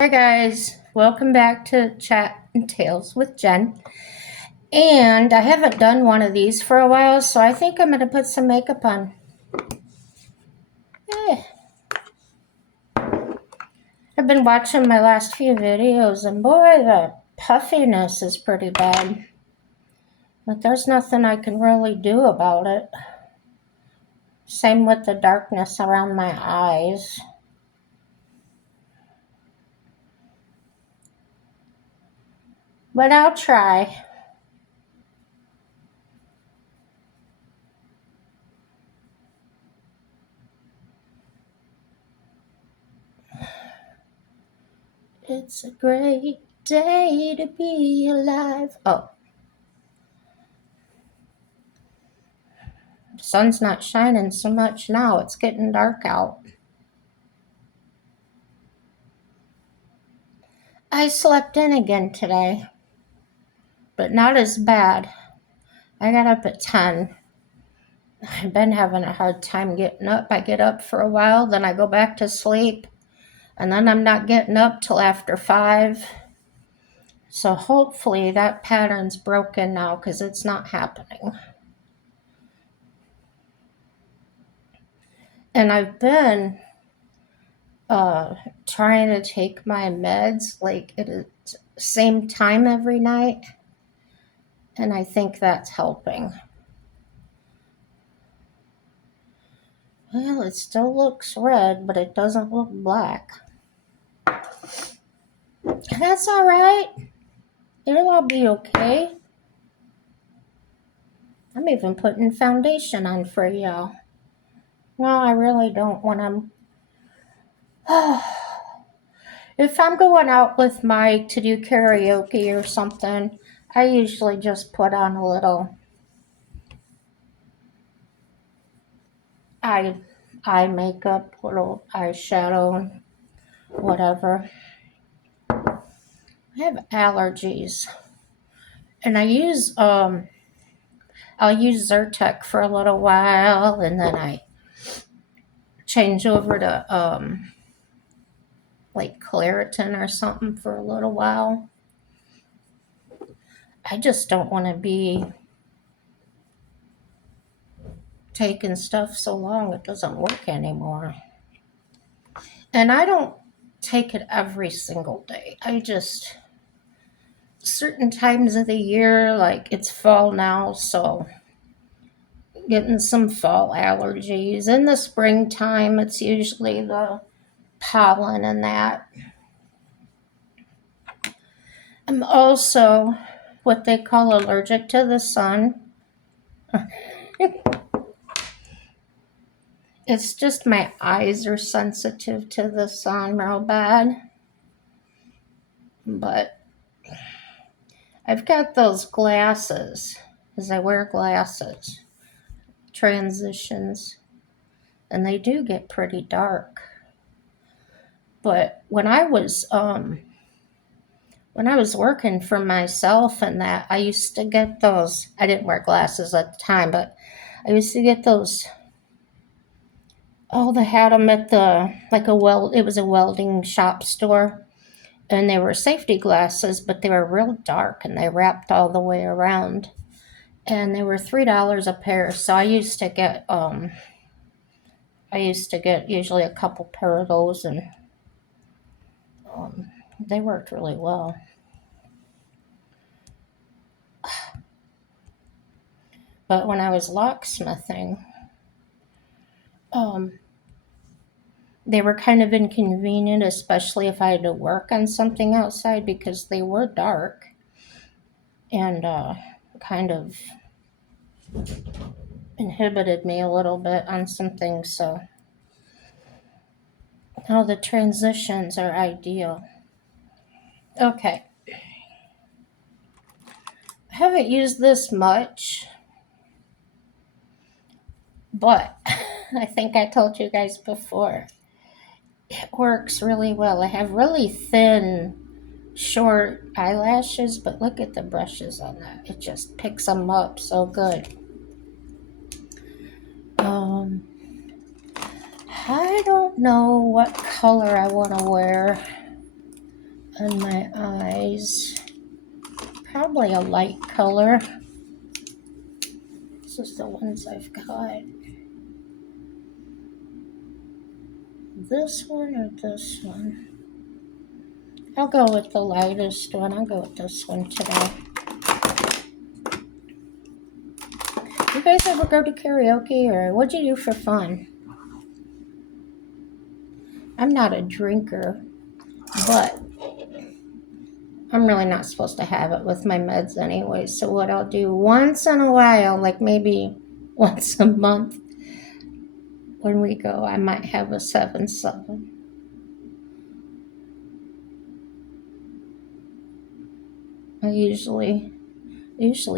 Hi guys, welcome back to Chat and Tales with Jen. And I haven't done one of these for a while, so I think I'm going to put some makeup on. Eh, I've been watching my last few videos, and boy, the puffiness is pretty bad. But there's nothing I can really do about it. Same with the darkness around my eyes. But I'll try. It's a great day to be alive. Oh, the sun's not shining so much now. It's getting dark out. I slept in again today, but not as bad. I got up at 10. I've been having a hard time getting up. I get up for a while, then I go back to sleep, and then I'm not getting up till after 5. So hopefully that pattern's broken now because it's not happening. And I've been trying to take my meds like at the same time every night, and I think that's helping. Well, it still looks red, but it doesn't look black. That's all right. It'll all be okay. I'm even putting foundation on for y'all. No, I really don't when I'm. If I'm going out with Mike to do karaoke or something, I usually just put on a little eye eye makeup, little eyeshadow, whatever. I have allergies, and I'll use Zyrtec for a little while, and then I change over to like Claritin or something for a little while. I just don't want to be taking stuff so long it doesn't work anymore. And I don't take it every single day. I just, certain times of the year, like it's fall now, so getting some fall allergies. In the springtime, it's usually the pollen and that. I'm also what they call allergic to the sun. It's just my eyes are sensitive to the sun real bad. But I've got those glasses, because I wear glasses, transitions, and they do get pretty dark. But when I was working for myself and that, I used to get those. I didn't wear glasses at the time, but I used to get those. Oh, they had them at the it was a welding shop store, and they were safety glasses, but they were real dark and they wrapped all the way around, and they were $3 a pair. So I used to get usually a couple pair of those, and they worked really well. But when I was locksmithing, um, they were kind of inconvenient, especially if I had to work on something outside because they were dark and kind of inhibited me a little bit on some things. So now the transitions are ideal. Okay. I haven't used this much, but I think I told you guys before. It works really well. I have really thin, short eyelashes, but look at the brushes on that. It just picks them up so good. Um, I don't know what color I want to wear. on my eyes. Probably a light color. This is the ones I've got. This one or this one? I'll go with the lightest one. I'll go with this one today. You guys ever go to karaoke, or what'd you do for fun? I'm not a drinker, but I'm really not supposed to have it with my meds anyway. So what I'll do once in a while, like maybe once a month when we go, I might have a 7-7. I usually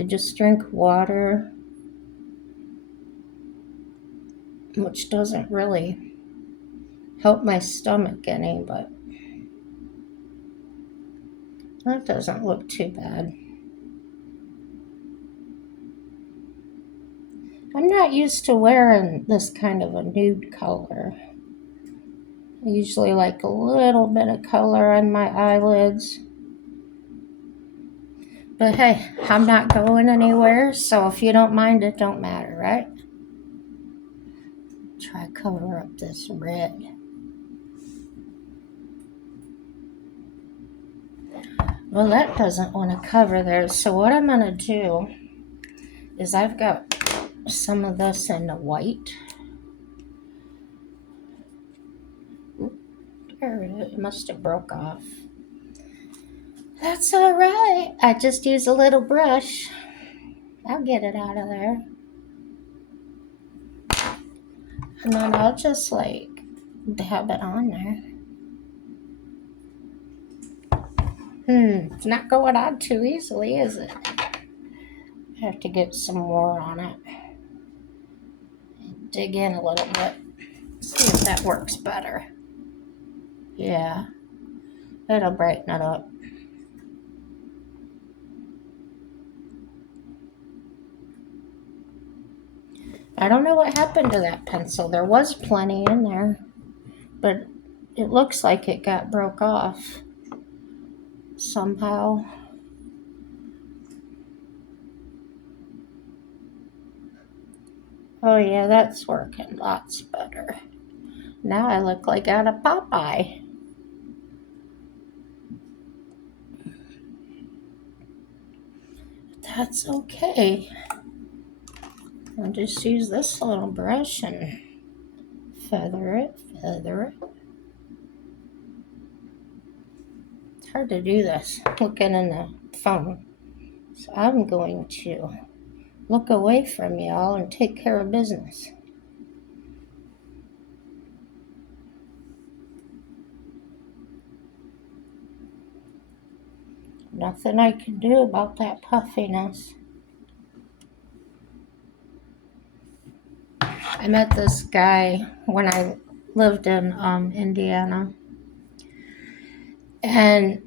just drink water, which doesn't really help my stomach any, but that doesn't look too bad. I'm not used to wearing this kind of a nude color. I usually like a little bit of color on my eyelids. But hey, I'm not going anywhere, so if you don't mind, it don't matter, right? Try to cover up this red. Well, that doesn't want to cover there, so what I'm going to do is I've got some of this in the white. There it is. It must have broke off. That's all right. I just use a little brush. I'll get it out of there. And then I'll just like dab it on there. It's not going on too easily, is it? I have to get some more on it. Dig in a little bit. See if that works better. Yeah, it'll brighten it up. I don't know what happened to that pencil. There was plenty in there, but it looks like it got broke off somehow. Oh yeah, that's working lots better. Now I look like out of Popeye. That's okay. I'll just use this little brush and feather it. It's hard to do this looking in the phone. So I'm going to look away from y'all and take care of business. Nothing I can do about that puffiness. I met this guy when I lived in Indiana. And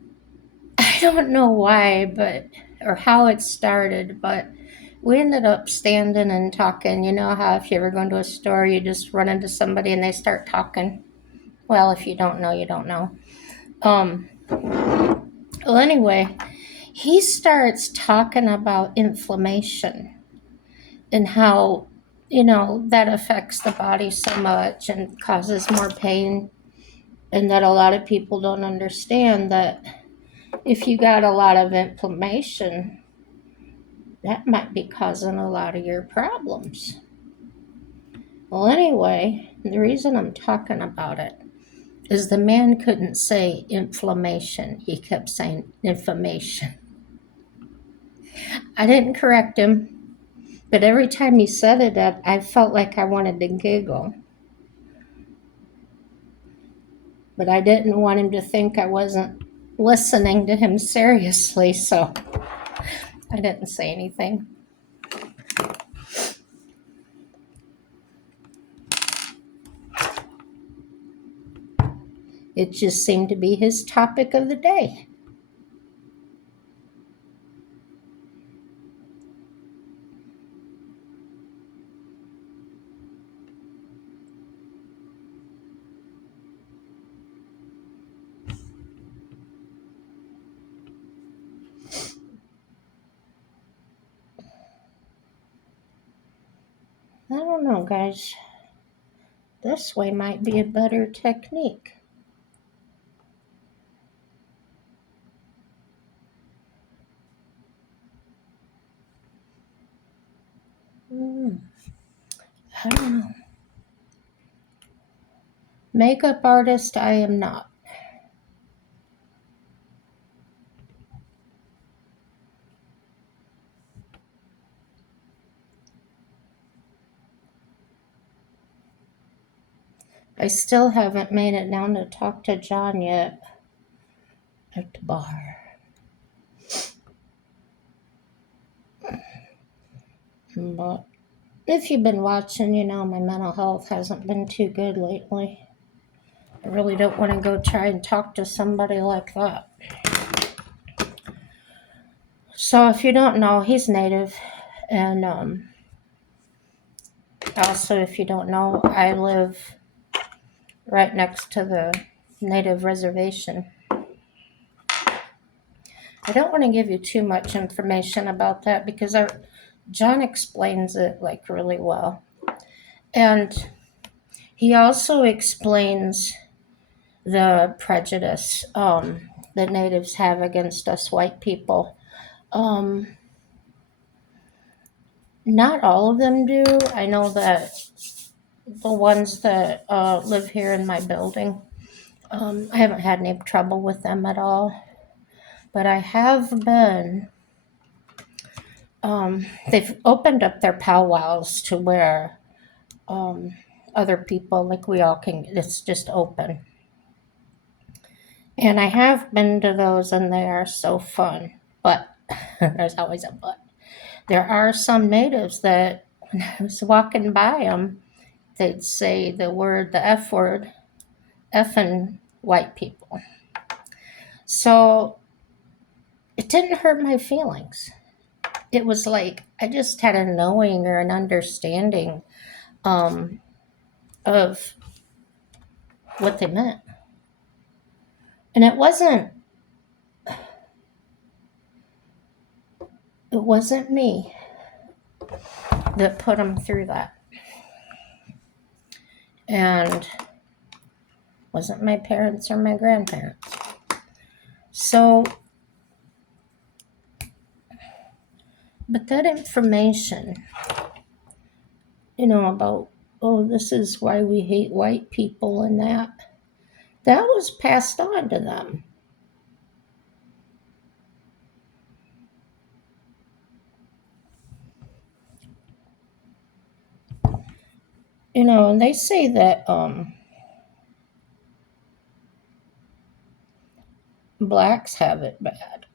I don't know why, or how it started, but we ended up standing and talking. You know how if you ever go into a store, you just run into somebody and they start talking? Well, if you don't know, you don't know. Well, anyway, he starts talking about inflammation and how, that affects the body so much and causes more pain. And that a lot of people don't understand that if you got a lot of inflammation, that might be causing a lot of your problems. Well, anyway, the reason I'm talking about it is the man couldn't say inflammation. He kept saying inflammation. I didn't correct him, but every time he said it, I felt like I wanted to giggle. But I didn't want him to think I wasn't listening to him seriously, so I didn't say anything. It just seemed to be his topic of the day. don't know, guys. This way might be a better technique. Hmm, I don't know. Makeup artist, I am not. I still haven't made it down to talk to John yet at the bar. But if you've been watching, you know my mental health hasn't been too good lately. I really don't want to go try and talk to somebody like that. So if you don't know, he's native. And also, if you don't know, I live right next to the native reservation. I don't want to give you too much information about that because John explains it like really well. And he also explains the prejudice that natives have against us white people. Um, Not all of them do. I know that the ones that live here in my building, I haven't had any trouble with them at all. But I have been, they've opened up their powwows to where other people, like we all can, it's just open. And I have been to those and they are so fun. But there's always a but. There are some natives that when I was walking by them, they'd say the F word, effing white people. So it didn't hurt my feelings. It was like I just had a knowing or an understanding of what they meant. And it wasn't me that put them through that. And wasn't my parents or my grandparents. So, but that information, about, oh, this is why we hate white people and that was passed on to them. And they say that blacks have it bad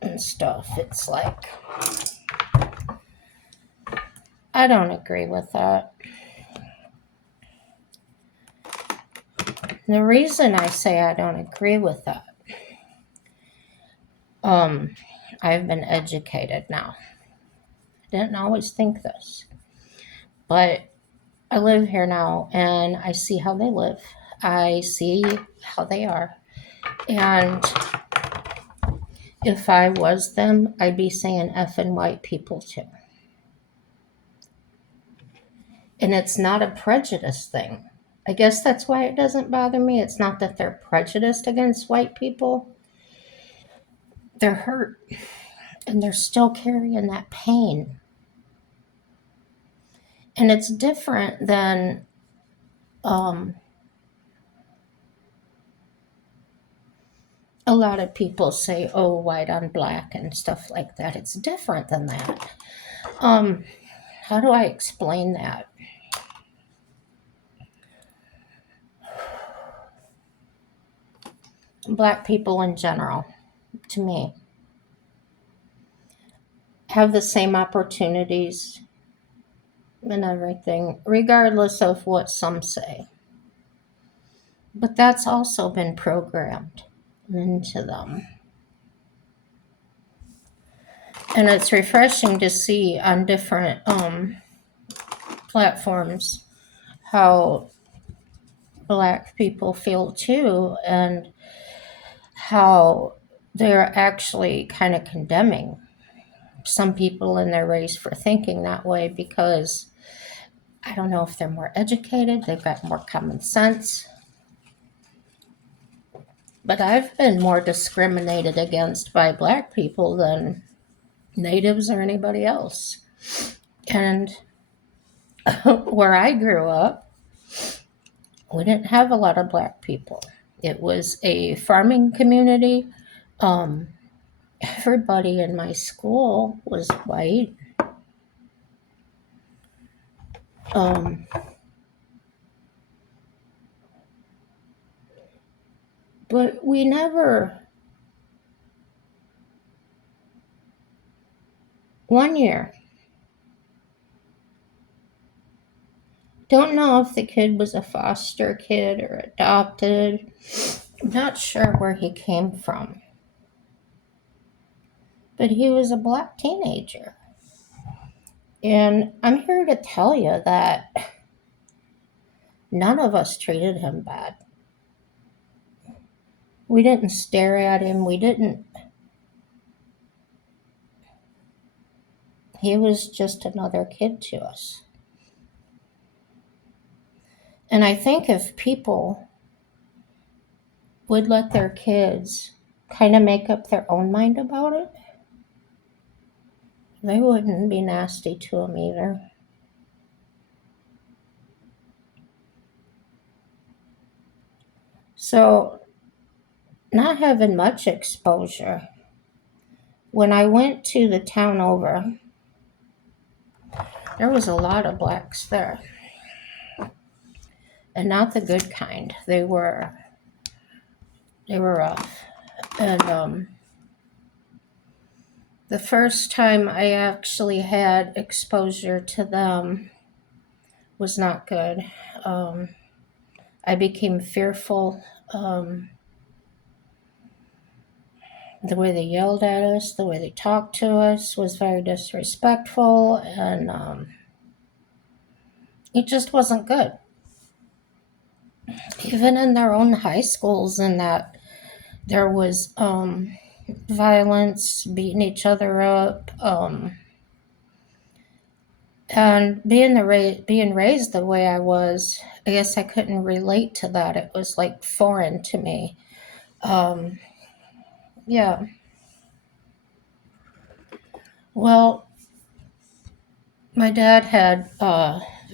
and stuff. It's like, I don't agree with that. The reason I say I don't agree with that, I've been educated now. I didn't always think this, but I live here now and I see how they live. I see how they are. And if I was them, I'd be saying effing white people too. And it's not a prejudice thing. I guess that's why it doesn't bother me. It's not that they're prejudiced against white people. They're hurt and they're still carrying that pain. And it's different than a lot of people say, oh, white on black and stuff like that. It's different than that. How do I explain that? Black people in general, to me, have the same opportunities and everything, regardless of what some say. But that's also been programmed into them. And it's refreshing to see on different platforms how black people feel too, and how they're actually kind of condemning some people in their race for thinking that way because I don't know if they're more educated, they've got more common sense. But I've been more discriminated against by black people than natives or anybody else. And where I grew up, we didn't have a lot of black people. It was a farming community. Um, Everybody in my school was white. Um, but we never, one year, don't know if the kid was a foster kid or adopted. I'm not sure where he came from. But he was a black teenager. And I'm here to tell you that none of us treated him bad. We didn't stare at him. He was just another kid to us. And I think if people would let their kids kind of make up their own mind about it, they wouldn't be nasty to him either. So, not having much exposure, when I went to the town over, there was a lot of blacks there. And not the good kind. They were rough. And the first time I actually had exposure to them was not good. I became fearful. The way they yelled at us, the way they talked to us was very disrespectful, and it just wasn't good. Even in their own high schools, in that there was violence, beating each other up, and being raised the way I was, I guess I couldn't relate to that. It was like foreign to me. Yeah. Well, my dad had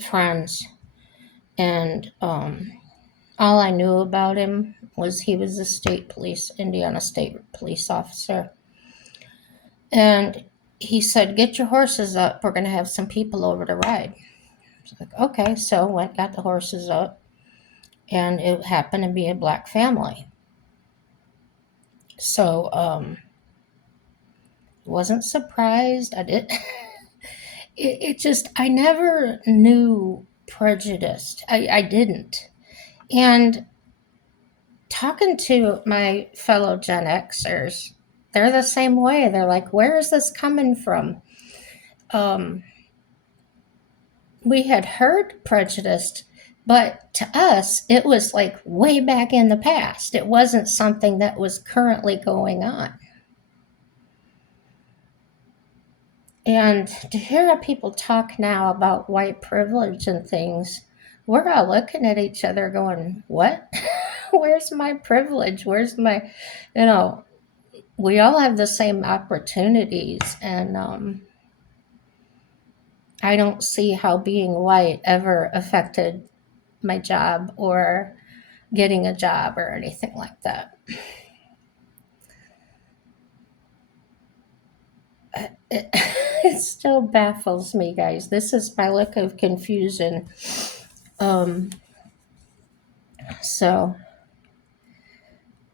friends, and all I knew about him was he was a Indiana State Police officer. And he said, "Get your horses up. We're going to have some people over to ride." I was like, okay. So went, got the horses up, and it happened to be a black family. So wasn't surprised. I did. It just, I never knew prejudiced. I didn't. And talking to my fellow Gen Xers, they're the same way. They're like, where is this coming from? We had heard prejudiced, but to us, it was like way back in the past. It wasn't something that was currently going on. And to hear people talk now about white privilege and things, we're all looking at each other going, what? Where's my privilege? Where's my, we all have the same opportunities. And I don't see how being white ever affected my job or getting a job or anything like that. It still baffles me, guys. This is my look of confusion. So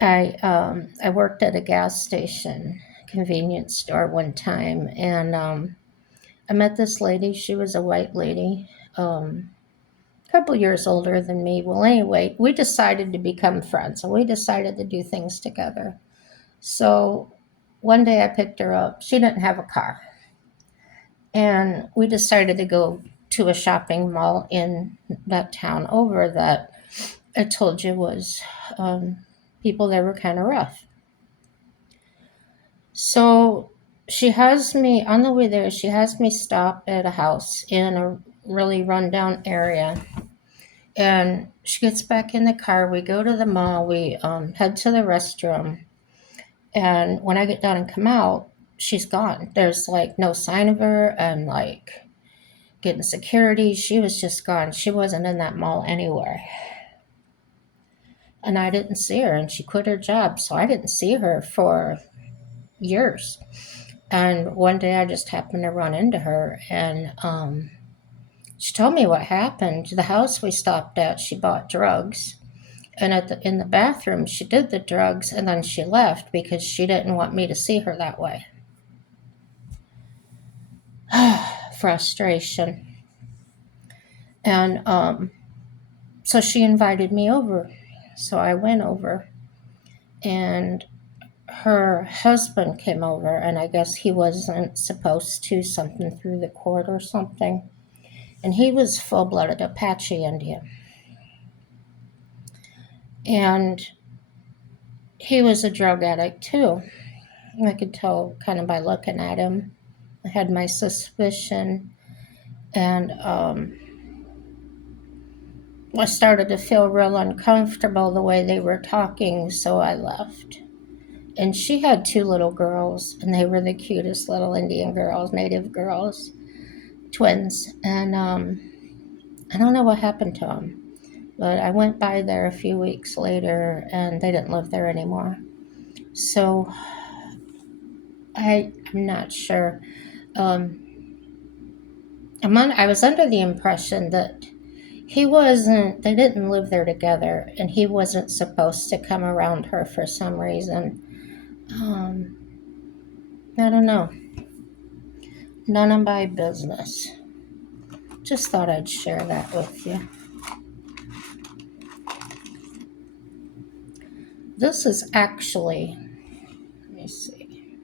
I worked at a gas station convenience store one time, and I met this lady. She was a white lady, a couple years older than me. Well, anyway, we decided to become friends, and we decided to do things together. So one day I picked her up. She didn't have a car, and we decided to go to a shopping mall in that town over that I told you was people there were kind of rough. So she has me on the way there. She has me stop at a house in a really rundown area, and she gets back in the car. We go to the mall. We head to the restroom, and when I get done and come out, she's gone. There's like no sign of her, and like getting security, she was just gone. She wasn't in that mall anywhere, and I didn't see her. And she quit her job, so I didn't see her for years. And one day I just happened to run into her, and she told me what happened. The house we stopped at, she bought drugs, and in the bathroom, she did the drugs, and then she left because she didn't want me to see her that way. Frustration. And so she invited me over. So I went over, and her husband came over, and I guess he wasn't supposed to, something through the court or something. And he was full blooded Apache Indian. And he was a drug addict too. I could tell kind of by looking at him. I had my suspicion, and I started to feel real uncomfortable the way they were talking, so I left. And she had two little girls, and they were the cutest little Indian girls, native girls, twins. And I don't know what happened to them, but I went by there a few weeks later, and they didn't live there anymore. So I'm not sure. Um, I was under the impression that they didn't live there together, and he wasn't supposed to come around her for some reason. Um, I don't know. None of my business. Just thought I'd share that with you. This is actually, let me see,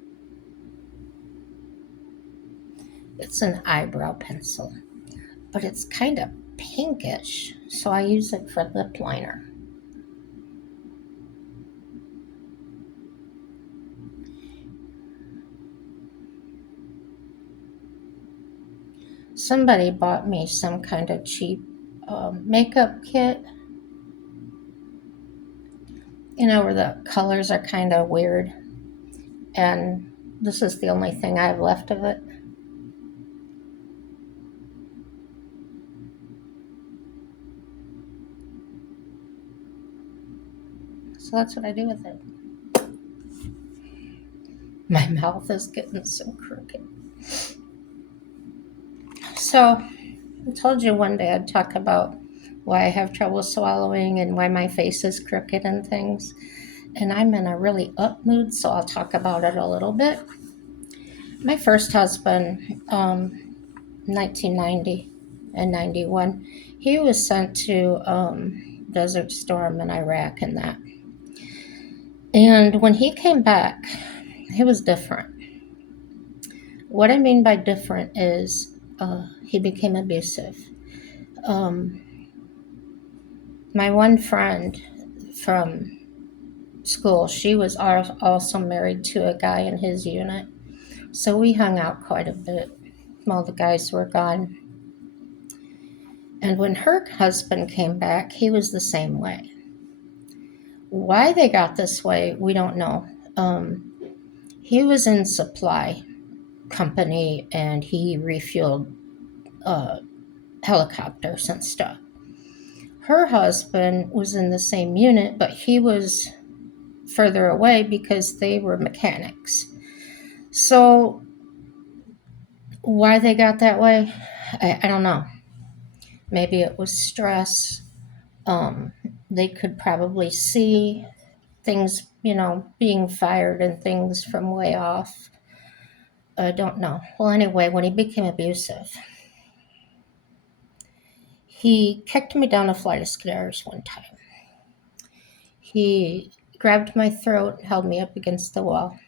it's an eyebrow pencil, but it's kind of pinkish, so I use it for lip liner. Somebody bought me some kind of cheap makeup kit, where the colors are kind of weird, and this is the only thing I have left of it. So that's what I do with it. My mouth is getting so crooked. So I told you one day I'd talk about why I have trouble swallowing and why my face is crooked and things. And I'm in a really up mood, so I'll talk about it a little bit. My first husband, 1990 and 91, he was sent to Desert Storm in Iraq and that. And when he came back, he was different. What I mean by different is he became abusive. Um, my one friend from school, she was also married to a guy in his unit. So we hung out quite a bit while the guys were gone. And when her husband came back, he was the same way. Why they got this way, we don't know. He was in supply company, and he refueled helicopters and stuff. Her husband was in the same unit, but he was further away because they were mechanics. So why they got that way, I don't know. Maybe it was stress. They could probably see things, being fired and things from way off. I don't know. Well, anyway, when he became abusive, he kicked me down a flight of stairs one time. He grabbed my throat, held me up against the wall,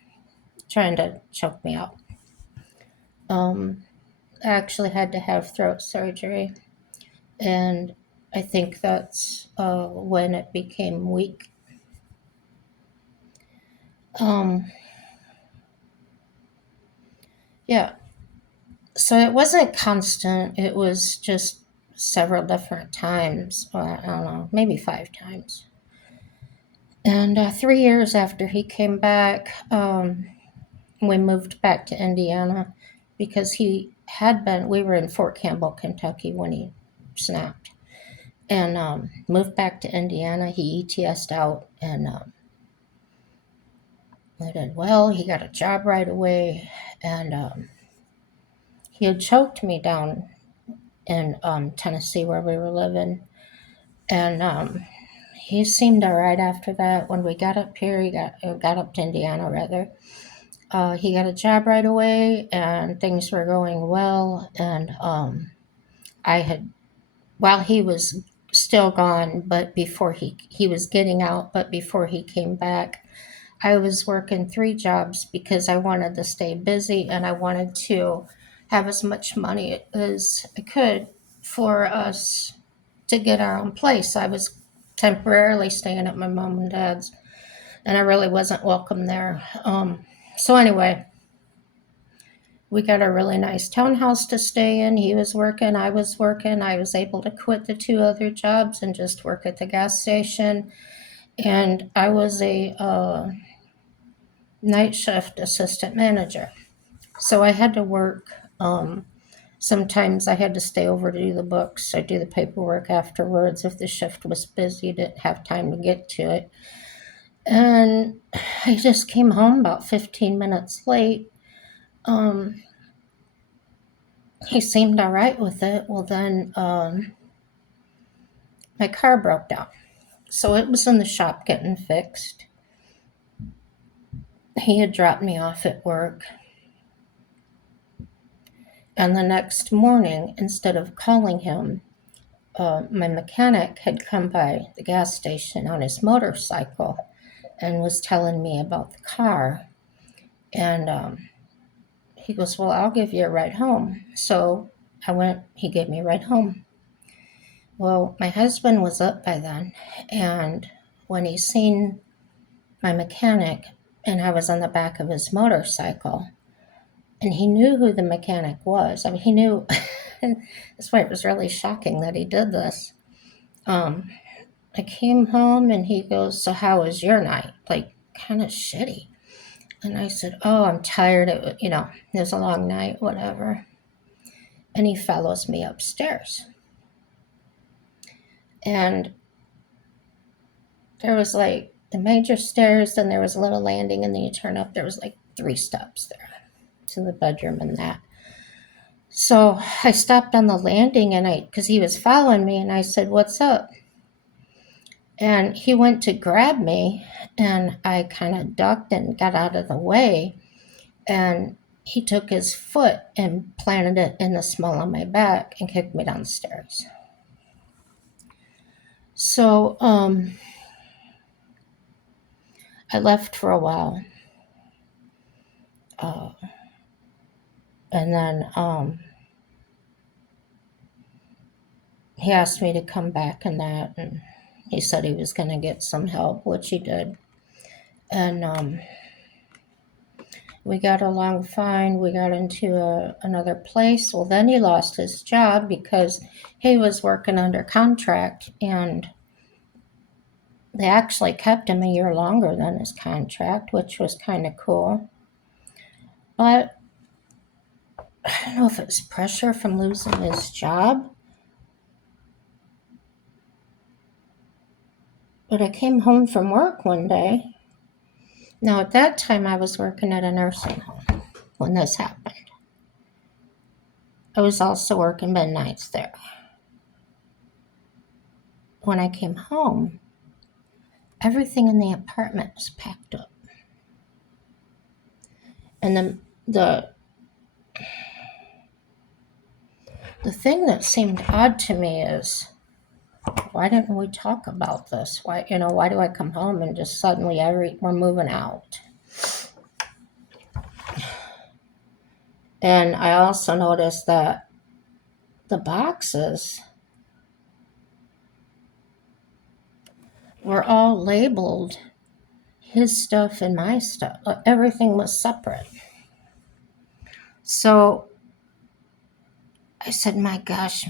trying to choke me out. I actually had to have throat surgery, and I think that's when it became weak. Um, Yeah. So it wasn't constant. It was just several different times. I don't know, maybe 5 times. And 3 years after he came back, we moved back to Indiana because we were in Fort Campbell, Kentucky when he snapped. And moved back to Indiana. He ETS'd out and I did well. He got a job right away. And he had choked me down in Tennessee where we were living. And he seemed all right after that. When we got up here, got up to Indiana rather. He got a job right away, and things were going well. And I had, while he was still gone, but before he was getting out, but before he came back, I was working 3 jobs because I wanted to stay busy and I wanted to have as much money as I could for us to get our own place. I was temporarily staying at my mom and dad's, and I really wasn't welcome there. So anyway, we got a really nice townhouse to stay in. He was working, I was working. I was able to quit the 2 other jobs and just work at the gas station. And I was a night shift assistant manager. So I had to work. Sometimes I had to stay over to do the books. I do the paperwork afterwards if the shift was busy, didn't have time to get to it. And I just came home about 15 minutes late. Um, he seemed all right with it. Well, then my car broke down. So it was in the shop getting fixed. He had dropped me off at work. And the next morning, instead of calling him, my mechanic had come by the gas station on his motorcycle and was telling me about the car. And he goes, "Well, I'll give you a ride home." So I went, he gave me a ride home. Well, my husband was up by then, and when he seen my mechanic, and I was on the back of his motorcycle, and he knew who the mechanic was. I mean, he knew. That's why it was really shocking that he did this. Um, I came home and he goes, "So how was your night?" Like, kind of shitty. And I said, "Oh, I'm tired. It was a long night, whatever." And he follows me upstairs. And there was like the major stairs, then there was a little landing, and then you turn up. There was like 3 steps there to the bedroom and that. So I stopped on the landing because he was following me, and I said, "What's up?" And he went to grab me, and I kind of ducked and got out of the way. And he took his foot and planted it in the small of my back and kicked me down the stairs. So I left for a while. Uh, and then he asked me to come back and that. And he said he was going to get some help, which he did. And we got along fine. We got into another place. Well, then he lost his job because he was working under contract, and they actually kept him a year longer than his contract, which was kind of cool. But I don't know if it was pressure from losing his job. But I came home from work one day. Now, at that time, I was working at a nursing home when this happened. I was also working midnights there. When I came home, everything in the apartment was packed up. And the thing that seemed odd to me is, why didn't we talk about this? Why do I come home and just suddenly we're moving out? And I also noticed that the boxes were all labeled his stuff and my stuff. Everything was separate. So I said, my gosh,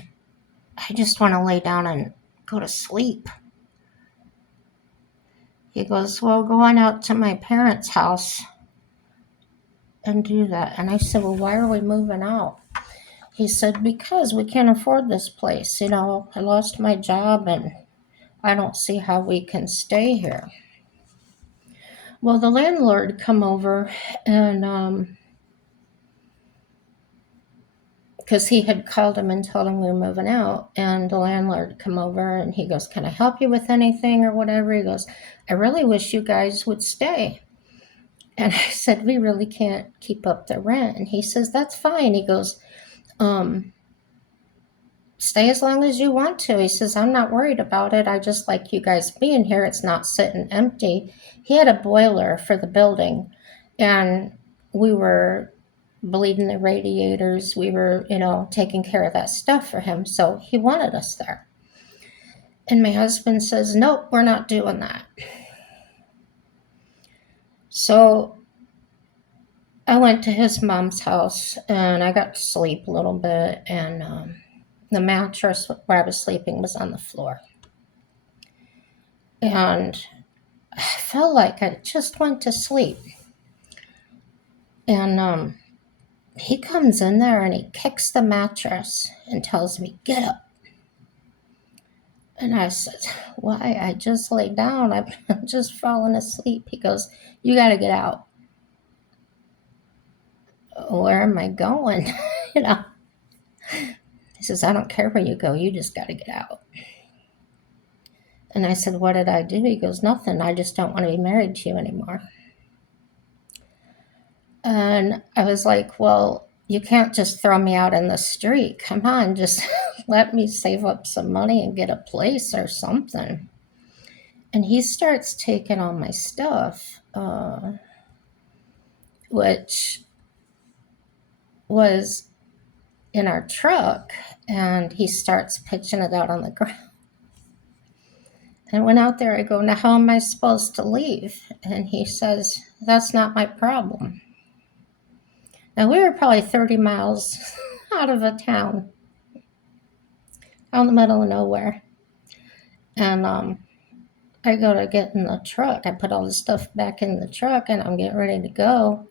I just want to lay down and go to sleep. He goes, well, go on out to my parents' house and do that. And I said, well, why are we moving out? He said, because we can't afford this place. You know, I lost my job and I don't see how we can stay here. Well, the landlord come over and because he had called him and told him we were moving out, and the landlord come over and he goes, can I help you with anything or whatever? He goes, I really wish you guys would stay. And I said, we really can't keep up the rent. And he says, that's fine. He goes, um, stay as long as you want to. He says, I'm not worried about it. I just like you guys being here. It's not sitting empty. He had a boiler for the building, and we were bleeding the radiators. We were, taking care of that stuff for him. So he wanted us there. And my husband says, nope, we're not doing that. So I went to his mom's house and I got to sleep a little bit, and the mattress where I was sleeping was on the floor. And I felt like I just went to sleep. And he comes in there and he kicks the mattress and tells me, get up. And I said, why? I just laid down. I'm just falling asleep. He goes, you got to get out. Where am I going? you know. He says, I don't care where you go. You just got to get out. And I said, what did I do? He goes, nothing. I just don't want to be married to you anymore. And I was like, well, you can't just throw me out in the street. Come on, just let me save up some money and get a place or something. And he starts taking all my stuff, which was in our truck, and he starts pitching it out on the ground. And I went out there, I go, now how am I supposed to leave? And he says, that's not my problem. Now we were probably 30 miles out of a town, out in the middle of nowhere. And I go to get in the truck. I put all the stuff back in the truck and I'm getting ready to go.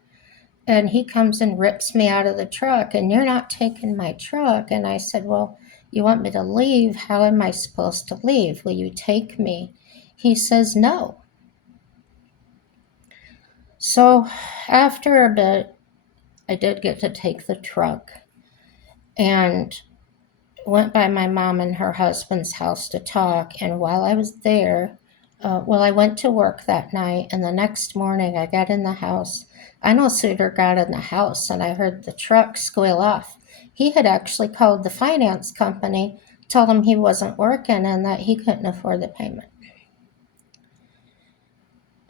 And he comes and rips me out of the truck, and you're not taking my truck. And I said, well, you want me to leave? How am I supposed to leave? Will you take me? He says, no. So after a bit, I did get to take the truck and went by my mom and her husband's house to talk. And while I was there, I went to work that night, and the next morning I got in the house. I no sooner got in the house and I heard the truck squeal off. He had actually called the finance company, told him he wasn't working and that he couldn't afford the payment.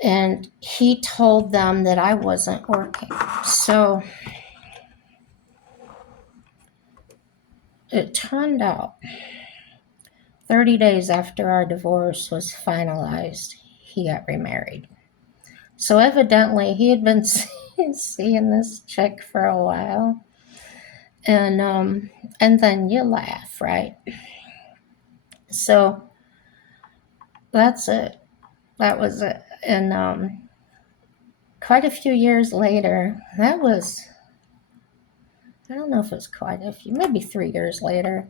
And he told them that I wasn't working. So it turned out 30 days after our divorce was finalized, he got remarried. So evidently he had been seeing this chick for a while. And then you laugh, right? So that's it. That was it. And quite a few years later, I don't know if it was quite a few, maybe 3 years later,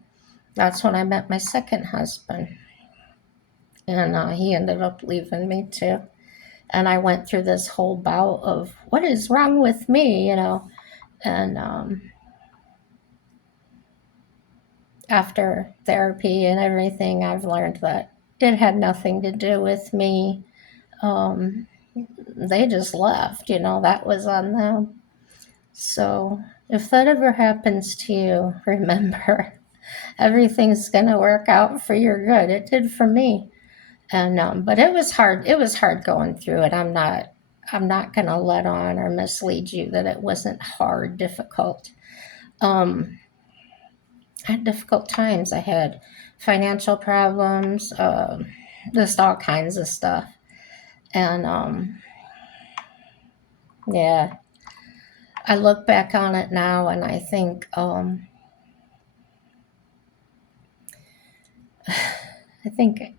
that's when I met my second husband. And he ended up leaving me too. And I went through this whole bout of what is wrong with me, And after therapy and everything, I've learned that it had nothing to do with me. They just left, that was on them. So if that ever happens to you, remember, everything's going to work out for your good. It did for me. And but it was hard. It was hard going through it. I'm not going to let on or mislead you that it wasn't hard, difficult. I had difficult times. I had financial problems, just all kinds of stuff. And yeah, I look back on it now and I think,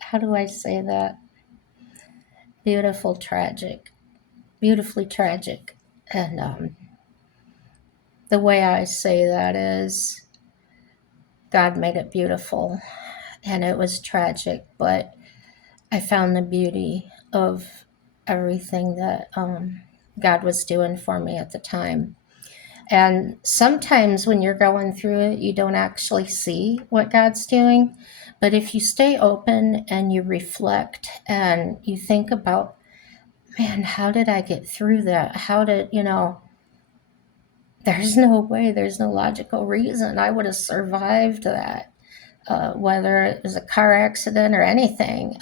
how do I say that? Beautiful, tragic, beautifully tragic. And the way I say that is God made it beautiful and it was tragic, but I found the beauty of everything that God was doing for me at the time. And sometimes when you're going through it, you don't actually see what God's doing. But if you stay open and you reflect and you think about, man, how did I get through that? There's no way, there's no logical reason I would have survived that, whether it was a car accident or anything.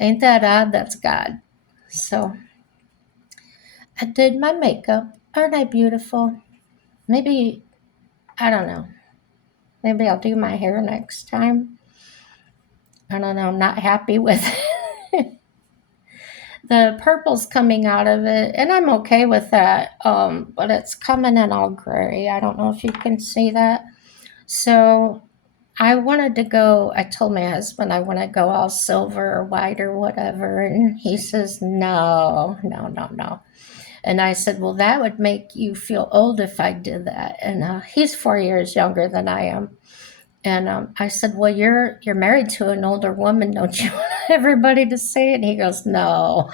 Ain't that odd? That's God. So I did my makeup. Aren't I beautiful? Maybe, I don't know. Maybe I'll do my hair next time. I don't know. I'm not happy with it. The purple's coming out of it, and I'm okay with that. But it's coming in all gray. I don't know if you can see that. So I wanted to go. I told my husband I want to go all silver or white or whatever, and he says no, no, no, no. And I said, well, that would make you feel old if I did that. And he's 4 years younger than I am. And I said, well, you're married to an older woman, don't you want everybody to say it? And he goes, no,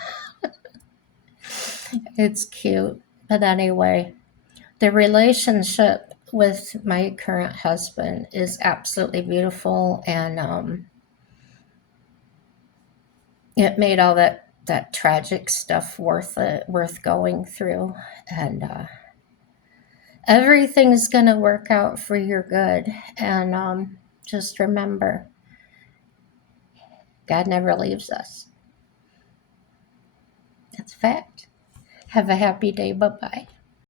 it's cute. But anyway, the relationship with my current husband is absolutely beautiful, and it made all that tragic stuff worth it, worth going through. And everything's gonna work out for your good. And just remember, God never leaves us. That's a fact. Have a happy day. Bye bye.